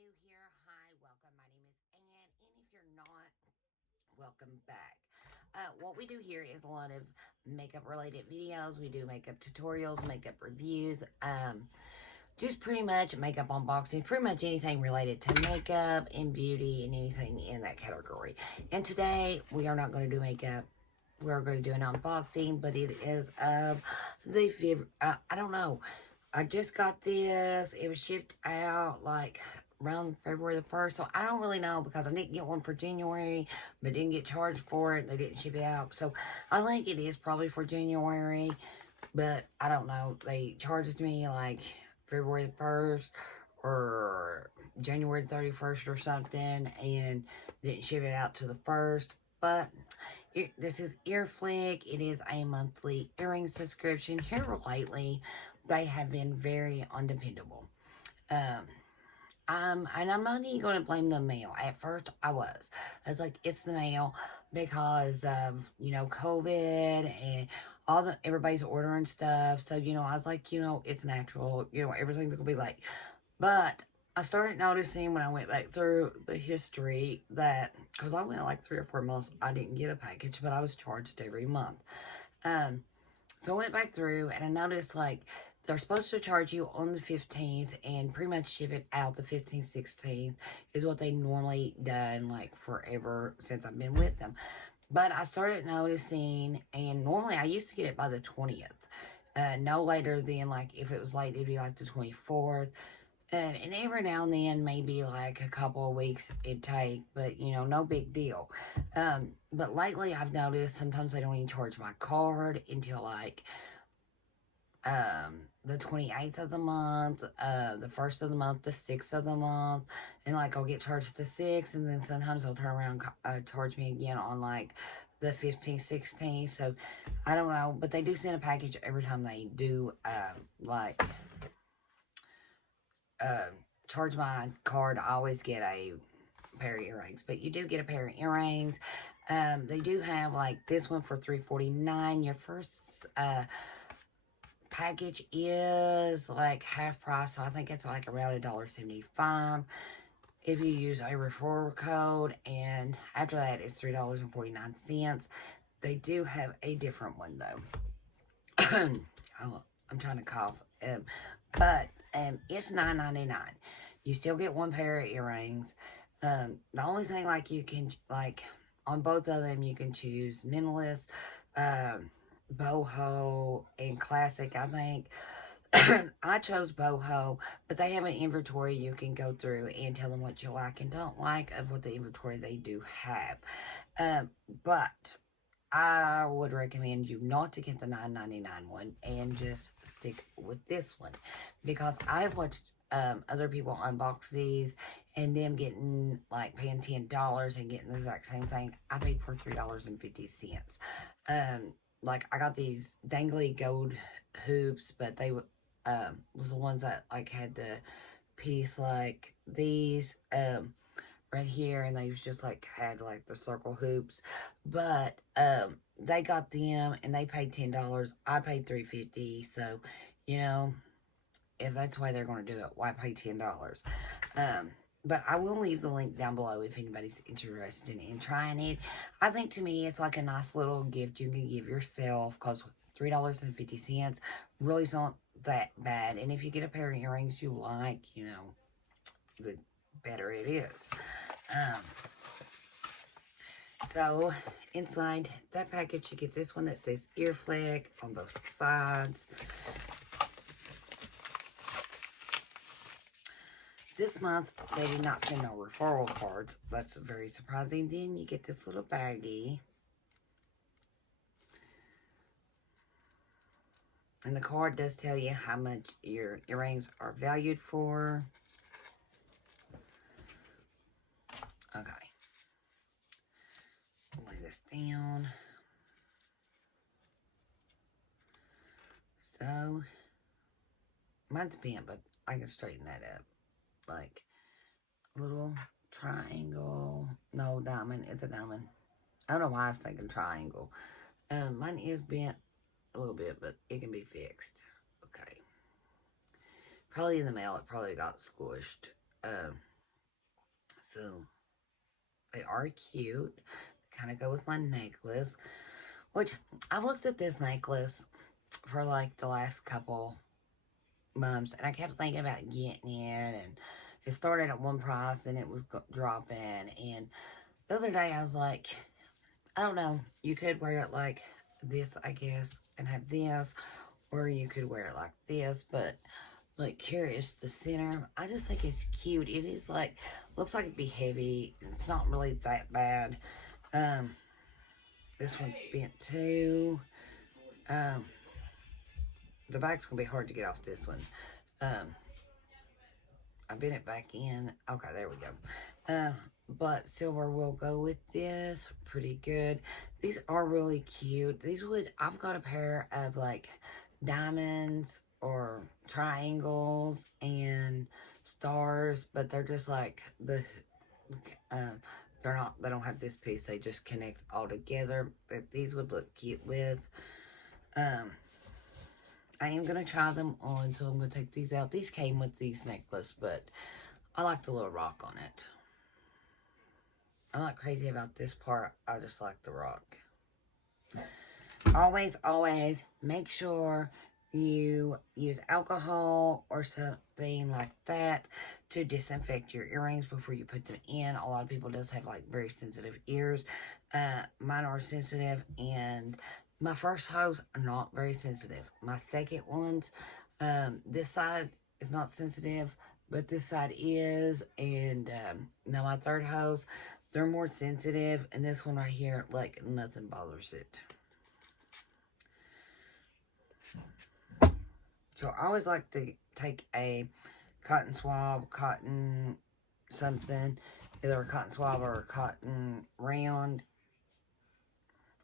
new here, hi, welcome. My name is Ann, and if you're not, welcome back. What we do here is a lot of makeup related videos. We do makeup tutorials, makeup reviews, just pretty much makeup unboxing, pretty much anything related to makeup and beauty and anything in that category. And today we are not going to do makeup. We're going to do an unboxing, but it is of I don't know. I just got this. It was shipped out like around February the 1st. So I don't really know because I didn't get one for January, but didn't get charged for it. They didn't ship it out. So I think it is probably for January, but I don't know. They charged me like February the 1st or January the 31st or something and didn't ship it out to the 1st. But this is Earfleek. It is a monthly earring subscription. Here lately, they have been very undependable. And I'm not even going to blame the mail. At first, I was. I was like, it's the mail because of, COVID and everybody's ordering stuff. So, I was like, it's natural. Everything's going to be late. But I started noticing when I went back through the history that, because I went like 3 or 4 months, I didn't get a package, but I was charged every month. So I went back through and I noticed like they're supposed to charge you on the 15th and pretty much ship it out the 15th, 16th is what they normally done like forever since I've been with them. But I started noticing, and normally I used to get it by the 20th. No later than like if it was late, it'd be like the 24th. And every now and then, maybe like a couple of weeks it'd take, but no big deal. But lately I've noticed sometimes they don't even charge my card until like the 28th of the month, the 1st of the month, the 6th of the month, and like I'll get charged the 6th, and then sometimes they'll turn around and charge me again on like the 15th, 16th. So I don't know, but they do send a package every time they do charge my card. I always get a pair of earrings, but you do get a pair of earrings. They do have like this one for $3.49. Your first package is like half price, so I think it's like around $1.75 if you use a referral code, and after that it's $3.49. They do have a different one though. Oh, I'm trying to cough. But it's $9.99. You still get one pair of earrings. The only thing like you can like on both of them you can choose minimalist, boho, and classic. I think I chose boho, but they have an inventory you can go through and tell them what you like and don't like of what the inventory they do have. But I would recommend you not to get the $9.99 one and just stick with this one, because I've watched other people unbox these and them getting like paying $10 and getting the exact same thing. I paid for $3.50. Like I got these dangly gold hoops, but they was the ones that like had the piece like these right here, and they was just like had like the circle hoops. But they got them and they paid $10. I paid $3.50. So if that's the way they're going to do it, why pay $10? But I will leave the link down below if anybody's interested in trying it. I think to me it's like a nice little gift you can give yourself, because $3.50 really is not that bad. And if you get a pair of earrings you like, the better it is. So inside that package you get this one that says Earfleek on both sides. This month they did not send no referral cards. That's very surprising. Then you get this little baggie, and the card does tell you how much your earrings are valued for. Okay. Lay this down. So, mine's bent, but I can straighten that up. Like, little triangle. No, diamond. It's a diamond. I don't know why I was thinking triangle. Mine is bent a little bit, but it can be fixed. Okay. Probably in the mail, it probably got squished. So they are cute. They kind of go with my necklace, which I've looked at this necklace for like the last couple months, and I kept thinking about getting it, and it started at one price and it was dropping. And the other day I was like, I don't know, you could wear it like this, I guess, and have this, or you could wear it like this, but like here is the center. I just think it's cute. It is like, looks like it'd be heavy. It's not really that bad. This one's bent too. The back's gonna be hard to get off this one. I bent it back in. Okay, there we go. But silver will go with this pretty good. These are really cute. I've got a pair of like diamonds or triangles and stars, but they're just like they don't have this piece. They just connect all together. But these would look cute with. I am going to try them on, so I'm going to take these out. These came with these necklace, but I like the little rock on it. I'm not crazy about this part. I just like the rock. Always, always make sure you use alcohol or something like that to disinfect your earrings before you put them in. A lot of people does have like very sensitive ears. Mine are sensitive, and my first hose are not very sensitive. My second ones, this side is not sensitive, but this side is. And now my third hose, they're more sensitive. And this one right here, like nothing bothers it. So I always like to take a cotton swab, cotton something, either a cotton swab or a cotton round,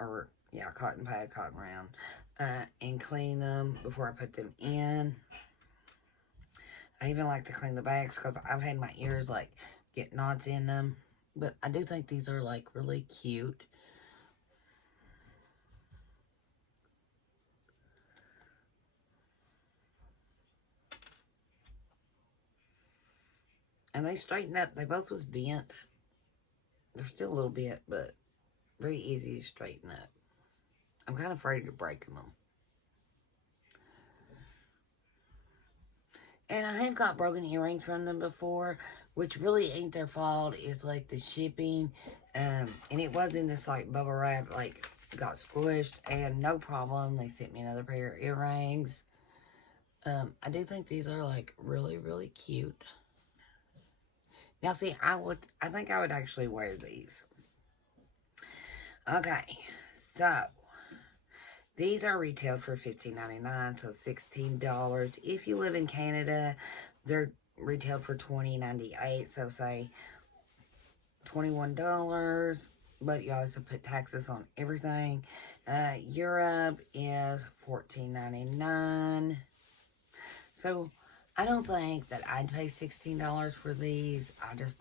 or yeah, cotton pad, cotton round, and clean them before I put them in. I even like to clean the bags because I've had my ears like get knots in them. But I do think these are like really cute. And they straighten up. They both was bent. They're still a little bent, but very easy to straighten up. I'm kind of afraid of breaking them. And I have got broken earrings from them before, which really ain't their fault. It's like the shipping. And it was in this like bubble wrap, like got squished, and no problem. They sent me another pair of earrings. I do think these are like really, really cute. Now see, I think I would actually wear these. Okay, so these are retailed for $15.99, so $16. If you live in Canada, they're retailed for $20.98, so say $21. But you also put taxes on everything. Europe is $14.99. So I don't think that I'd pay $16 for these. I just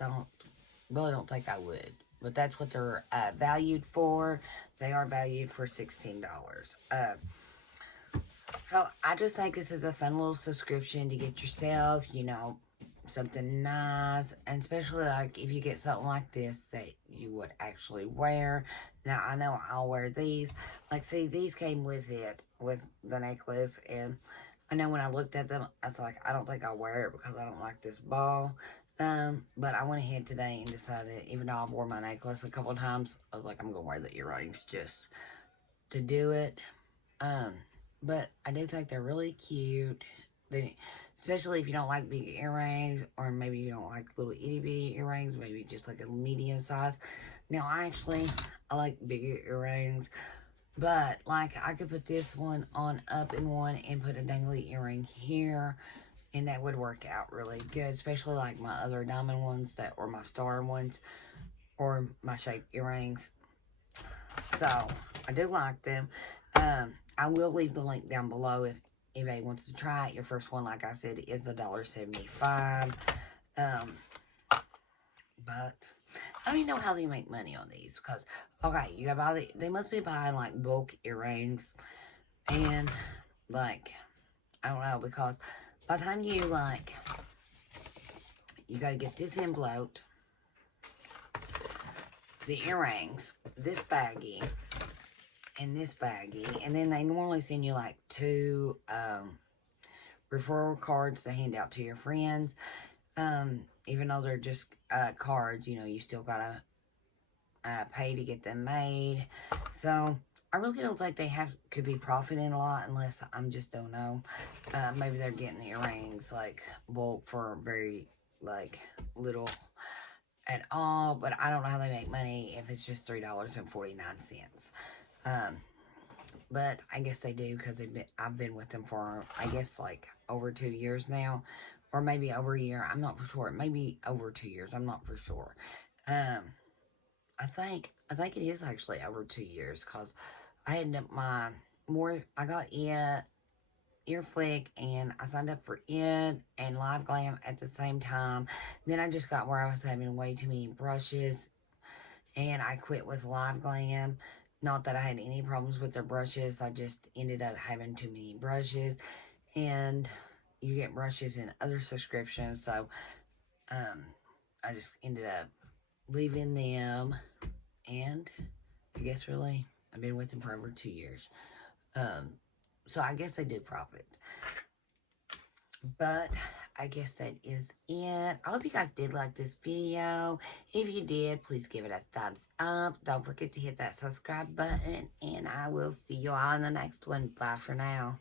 really don't think I would. But that's what they're valued for. They are valued for $16. So I just think this is a fun little subscription to get yourself, you know, something nice. And especially like if you get something like this that you would actually wear. Now I know I'll wear these. Like see, these came with it, with the necklace. And I know when I looked at them, I was like, I don't think I'll wear it because I don't like this ball. But I went ahead today and decided, even though I wore my necklace a couple of times, I was like, I'm going to wear the earrings just to do it. But I do think they're really cute. Especially if you don't like big earrings, or maybe you don't like little itty bitty earrings, maybe just like a medium size. Now, I like bigger earrings. But, like, I could put this one on up in one and put a dangly earring here. And that would work out really good. Especially, like, my other diamond ones or my star ones. Or my shaped earrings. So, I do like them. I will leave the link down below if anybody wants to try it. Your first one, like I said, is $1.75. But I don't even know how they make money on these, because okay, you gotta buy they must be buying like bulk earrings, and like I don't know, because by the time you gotta get this enveloped, the earrings, this baggie, and this baggie. And then they normally send you like 2 referral cards to hand out to your friends. Even though they're just cards, you know, you still gotta pay to get them made. So I really don't think they could be profiting a lot, unless I'm just don't know. Maybe they're getting earrings like bulk for very like little at all, but I don't know how they make money if it's just $3.49. But I guess they do, because I've been with them for, I guess, like over 2 years now, or maybe over a year. I'm not for sure. Maybe over 2 years. I'm not for sure. I think it is actually over 2 years, because I had I got Earfleek, and I signed up for it and Live Glam at the same time. Then I just got where I was having way too many brushes, and I quit with Live Glam. Not that I had any problems with their brushes, I just ended up having too many brushes, and you get brushes in other subscriptions, so I just ended up leaving them, and I guess really I've been with them for over 2 years. So I guess they do profit. But I guess that is it. I hope you guys did like this video. If you did, please give it a thumbs up. Don't forget to hit that subscribe button. And I will see you all in the next one. Bye for now.